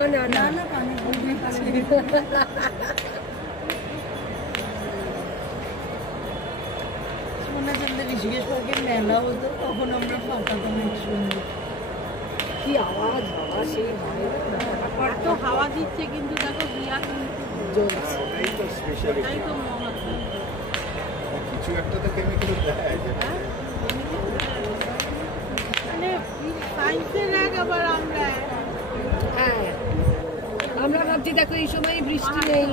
না না না পানি সোনাচন্দ্র ঋষিকেশ পার্কের মেলা হতো তখন আমরা ফাঁকাতাম একসঙ্গে। কি আওয়াজ বাবা, সেই এত হাওয়া দিচ্ছে কিন্তু দেখো বিয়া কিন্তু জ্বলছে। এটাই তো কিছু একটা তো কেমিক্যাল দেয়, মানে সাইন্সের আবার আমরা আমরা ভাবছি দেখো এই সময় বৃষ্টি নেই,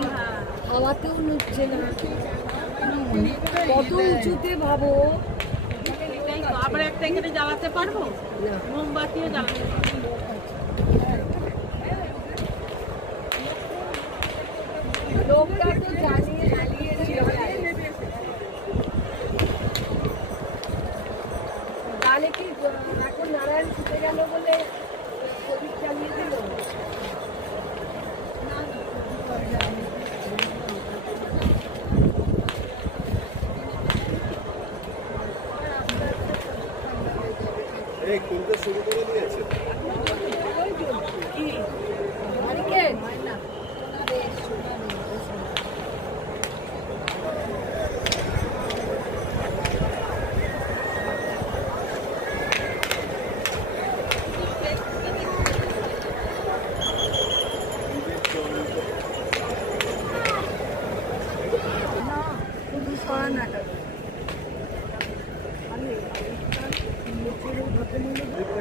হাওয়াতেও নুচ্ছে না, কত উঁচুতে ভাবো। আবার একটা এখানে জ্বালাতে পারবো, মোমবাতিও জ্বালাতে পারবো। লোকটা তো জ্বালিয়েছিল, তাহলে কি এখন নারায়ণ ছুটে গেল বলে প্রদীপ চালিয়ে দিল? এই খুলতে শুরু করে দিয়েছে।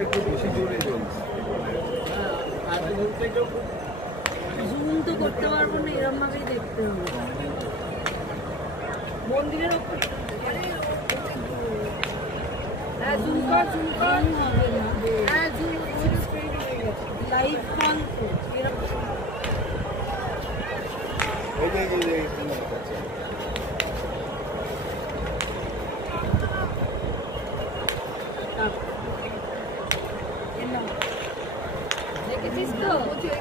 একটু বেশি জোরে চলছে, জুম তো করতে পারবো না, এরকম ভাবেই দেখতে হবে। মন্দিরের ওপর হ্যাঁ জুম কর, জুম কর, হবে না। হ্যাঁ জুম লাইভ কল এই যে দেখেছিস তো?